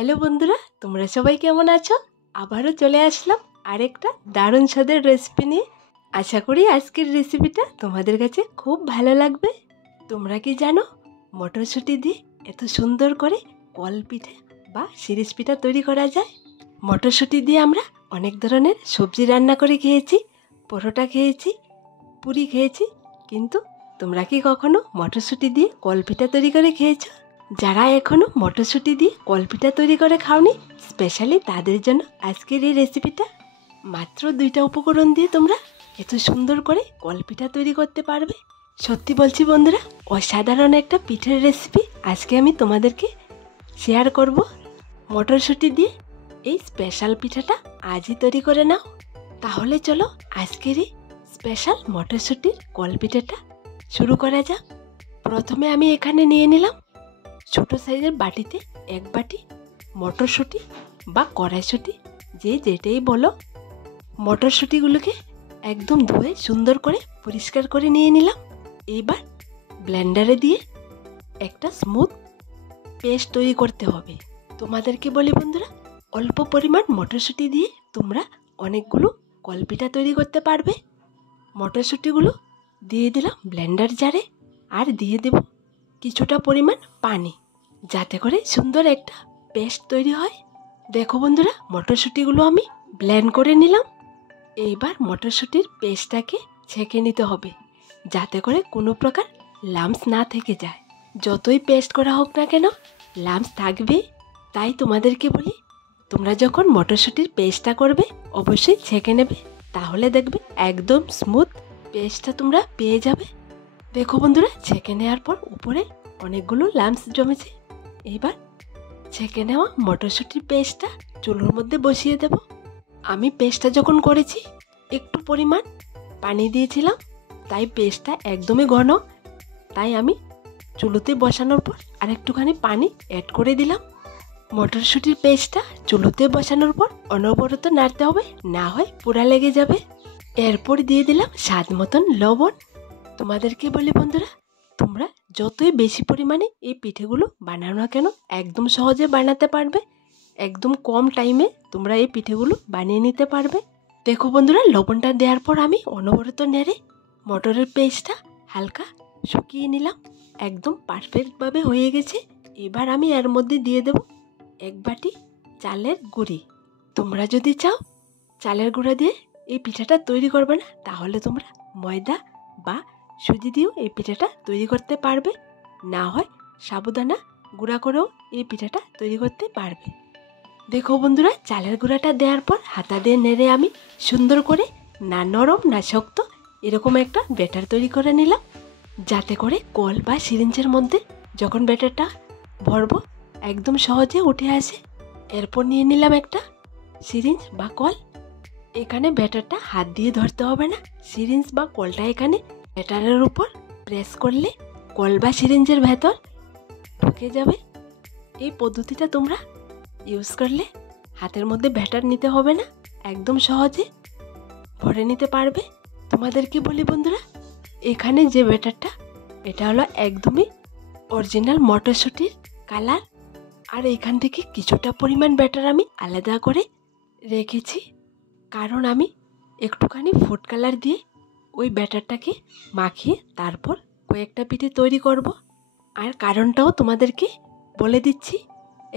Hello বন্ধুরা, তোমরা সবাই কেমন আছো? আবারও চলে আসলাম আরেকটা দারুণ স্বাদের রেসিপি নিয়ে। আশা করি আজকের রেসিপিটা তোমাদের কাছে খুব ভালো লাগবে। তোমরা কি জানো মটরশুঁটি দিয়ে এত সুন্দর করে কল পিঠে বা শিরিষ পিঠা তৈরি করা যায়? মটরশুঁটি দিয়ে আমরা অনেক ধরনের সবজি রান্না করে খেয়েছি, পরোটা খেয়েছি, পুরি খেয়েছি, কিন্তু তোমরা কি কখনো মটরশুঁটি দিয়ে কল পিঠা তৈরি করে খেয়েছো? যারা এখনো মটরশুঁটি দিয়ে কলপিঠা তৈরি করে খাওনি, স্পেশালি তাদের জন্য আজকের এই রেসিপিটা। মাত্র 2টা উপকরণ দিয়ে তোমরা এত সুন্দর করে কলপিঠা তৈরি করতে পারবে। সত্যি বলছি বন্ধুরা, অসাধারণ একটা পিঠের রেসিপি আজকে আমি তোমাদেরকে শেয়ার করব। মটরশুঁটি দিয়ে এই স্পেশাল পিঠাটা আজই তৈরি করে নাও। তাহলে চলো আজকের এই স্পেশাল মটরশুঁটির কলপিঠাটা শুরু করা যাক। প্রথমে আমি এখানে নিয়ে নিলাম ছোটো সাইজের বাটিতে 1 বাটি মটরশুঁটি বা কড়াইশুঁটি, যে যেটাই বলো। মটরশুঁটিগুলোকে একদম ধুয়ে সুন্দর করে পরিষ্কার করে নিয়ে নিলাম। এইবার ব্লেন্ডারে দিয়ে একটা স্মুথ পেস্ট তৈরি করতে হবে। তোমাদেরকে বলি বন্ধুরা, অল্প পরিমাণ মটরশুঁটি দিয়ে তোমরা অনেকগুলো কলপিঠা তৈরি করতে পারবে। মটরশুঁটিগুলো দিয়ে দিলাম ব্লেন্ডার জারে, আর দিয়ে দেব কিছুটা পরিমাণ পানি, যাতে করে সুন্দর একটা পেস্ট তৈরি হয়। দেখো বন্ধুরা, মটরশুঁটিগুলো আমি ব্লেন্ড করে নিলাম। এইবার মটরশুঁটির পেস্টটাকে ছেঁকে নিতে হবে, যাতে করে কোনো প্রকার লাম্পস না থেকে যায়। যতই পেস্ট করা হোক না কেন, লাম্পস থাকবে। তাই তোমাদেরকে বলি, তোমরা যখন মটরশুঁটির পেস্টটা করবে অবশ্যই ছেঁকে নেবে, তাহলে দেখবে একদম স্মুথ পেস্টটা তোমরা পেয়ে যাবে। দেখো বন্ধুরা, ছেঁকে নেওয়ার পর উপরে অনেকগুলো লাম্পস জমেছে। এবার ছেঁকে নেওয়া মটরশুঁটির পেস্টটা চুলোর মধ্যে বসিয়ে দেব। আমি পেস্টটা যখন করেছি একটু পরিমাণ পানি দিয়েছিলাম, তাই পেস্টটা একদমই ঘন। তাই আমি চুলোতে বসানোর পর আর একটুখানি পানি অ্যাড করে দিলাম। মটরশুঁটির পেস্টটা চুলোতে বসানোর পর অনবরত নাড়তে হবে, না হয় পোড়া লেগে যাবে। এরপর দিয়ে দিলাম স্বাদ মতন লবণ। তোমাদেরকে বলি বন্ধুরা, তোমরা যতই বেশি পরিমাণে এই পিঠেগুলো বানাও না কেন, একদম সহজে বানাতে পারবে। একদম কম টাইমে তোমরা এই পিঠেগুলো বানিয়ে নিতে পারবে। দেখো বন্ধুরা, লবণটা দেওয়ার পর আমি অনবরত নেড়ে মটরের পেস্টটা হালকা শুকিয়ে নিলাম। একদম পারফেক্টভাবে হয়ে গেছে। এবার আমি এর মধ্যে দিয়ে দেব 1 বাটি চালের গুঁড়ি। তোমরা যদি চাও চালের গুঁড়া দিয়ে এই পিঠাটা তৈরি করবে না, তাহলে তোমরা ময়দা বা সুজি দিয়েও এই পিঠাটা তৈরি করতে পারবে, না হয় সাবুদানা গুঁড়া করেও এই পিঠাটা তৈরি করতে পারবে। দেখো বন্ধুরা, চালের গুঁড়াটা দেওয়ার পর হাতা দিয়ে নেড়ে আমি সুন্দর করে, না নরম না শক্ত, এরকম একটা ব্যাটার তৈরি করে নিলাম, যাতে করে কল বা সিরিঞ্জের মধ্যে যখন ব্যাটারটা ভরবো একদম সহজে উঠে আসে। এরপর নিয়ে নিলাম একটা সিরিঞ্জ বা কল। এখানে ব্যাটারটা হাত দিয়ে ধরতে হবে না, সিরিঞ্জ বা কলটা এখানে ব্যাটারের উপর প্রেস করলে কল বা সিরিঞ্জের ভেতর ঢুকে যাবে। এই পদ্ধতিটা তোমরা ইউজ করলে হাতের মধ্যে ব্যাটার নিতে হবে না, একদম সহজে ভরে নিতে পারবে। তোমাদেরকে বলি বন্ধুরা, এখানে যে ব্যাটারটা, এটা হলো একদমই অরিজিনাল মটরশুঁটির কালার। আর এখান থেকে কিছুটা পরিমাণ ব্যাটার আমি আলাদা করে রেখেছি, কারণ আমি একটুখানি ফুড কালার দিয়ে ওই ব্যাটারটাকে মাখিয়ে তারপর কয়েকটা পিঠে তৈরি করব। আর কারণটাও তোমাদেরকে বলে দিচ্ছি,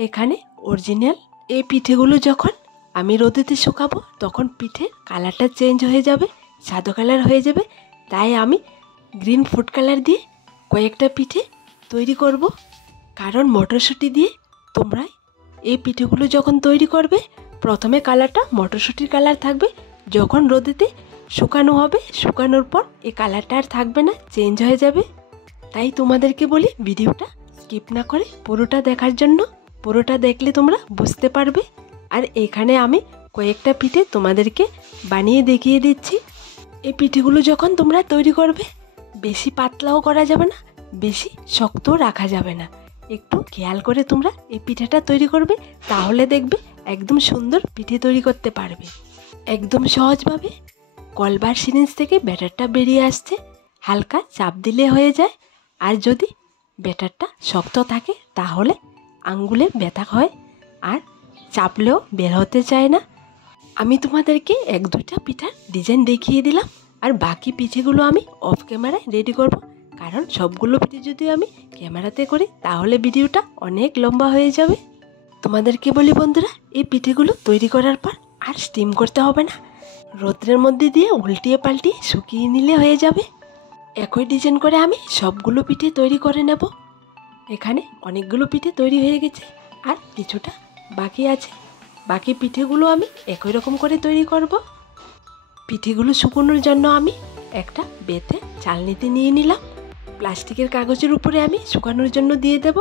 এখানে অরিজিনাল এই পিঠেগুলো যখন আমি রোদেতে শুকাবো তখন পিঠের কালারটা চেঞ্জ হয়ে যাবে, সাদা কালার হয়ে যাবে। তাই আমি গ্রিন ফুড কালার দিয়ে কয়েকটা পিঠে তৈরি করব। কারণ মটরশুঁটি দিয়ে তোমরা এই পিঠেগুলো যখন তৈরি করবে, প্রথমে কালারটা মটরশুঁটির কালার থাকবে, যখন রোদেতে শুকানো হবে, শুকানোর পর এই কালারটা আর থাকবে না, চেঞ্জ হয়ে যাবে। তাই তোমাদেরকে বলি ভিডিওটা স্কিপ না করে পুরোটা দেখার জন্য। পুরোটা দেখলে তোমরা বুঝতে পারবে। আর এখানে আমি কয়েকটা পিঠে তোমাদেরকে বানিয়ে দেখিয়ে দিচ্ছি। এই পিঠেগুলো যখন তোমরা তৈরি করবে, বেশি পাতলাও করা যাবে না, বেশি শক্তও রাখা যাবে না। একটু খেয়াল করে তোমরা এই পিঠাটা তৈরি করবে, তাহলে দেখবে একদম সুন্দর পিঠে তৈরি করতে পারবে। একদম সহজভাবে কলবার সিরিঞ্জ থেকে ব্যাটারটা বেরিয়ে আসছে, হালকা চাপ দিলে হয়ে যায়। আর যদি ব্যাটারটা শক্ত থাকে তাহলে আঙ্গুলে ব্যথা হয়, আর চাপলেও বের হতে চায় না। আমি তোমাদেরকে 1-2টা পিঠার ডিজাইন দেখিয়ে দিলাম, আর বাকি পিঠেগুলো আমি অফ ক্যামেরায় রেডি করব, কারণ সবগুলো পিঠে যদি আমি ক্যামেরাতে করি তাহলে ভিডিওটা অনেক লম্বা হয়ে যাবে। তোমাদেরকে বলি বন্ধুরা, এই পিঠেগুলো তৈরি করার পর আর স্টিম করতে হবে না, রোদ্রের মধ্যে দিয়ে উল্টিয়ে পাল্টিয়ে শুকিয়ে নিলে হয়ে যাবে। একই ডিজাইন করে আমি সবগুলো পিঠে তৈরি করে নেব। এখানে অনেকগুলো পিঠে তৈরি হয়ে গেছে, আর কিছুটা বাকি আছে। বাকি পিঠেগুলো আমি একই রকম করে তৈরি করব। পিঠেগুলো শুকোনোর জন্য আমি একটা বেতে চালনিতে নিয়ে নিলাম। প্লাস্টিকের কাগজের উপরে আমি শুকানোর জন্য দিয়ে দেব।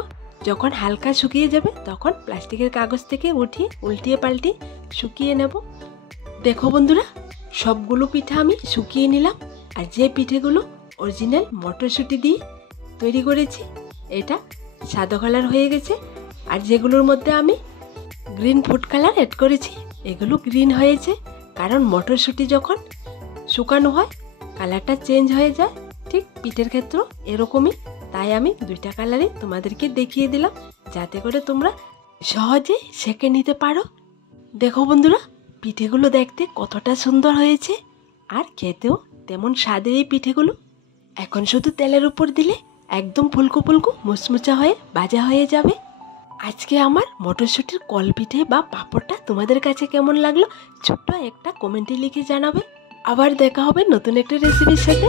যখন হালকা শুকিয়ে যাবে তখন প্লাস্টিকের কাগজ থেকে উঠিয়ে উল্টিয়ে পাল্টিয়ে শুকিয়ে নেব। দেখো বন্ধুরা, সবগুলো পিঠা আমি শুকিয়ে নিলাম। আর যে পিঠেগুলো অরিজিনাল মটরশুঁটি দিয়ে তৈরি করেছি, এটা সাদা কালার হয়ে গেছে। আর যেগুলোর মধ্যে আমি গ্রিন ফুড কালার অ্যাড করেছি, এগুলো গ্রিন হয়েছে, কারণ মটরশুঁটি যখন শুকানো হয় কালারটা চেঞ্জ হয়ে যায়। ঠিক পিঠের ক্ষেত্রেও এরকমই, তাই আমি 2টা কালারই তোমাদেরকে দেখিয়ে দিলাম, যাতে করে তোমরা সহজে সেঁকে নিতে পারো। দেখো বন্ধুরা, পিঠেগুলো দেখতে কতটা সুন্দর হয়েছে, আর খেতেও তেমন স্বাদের এই পিঠেগুলো। এখন শুধু তেলের উপর দিলে একদম ফুলকো ফুলকো মুচমুচা হয়ে ভাজা হয়ে যাবে। আজকে আমার মটরশুঁটির কল পিঠে বা পাঁপড়টা তোমাদের কাছে কেমন লাগলো ছোট্ট একটা কমেন্টে লিখে জানাবে। আবার দেখা হবে নতুন একটা রেসিপির সাথে।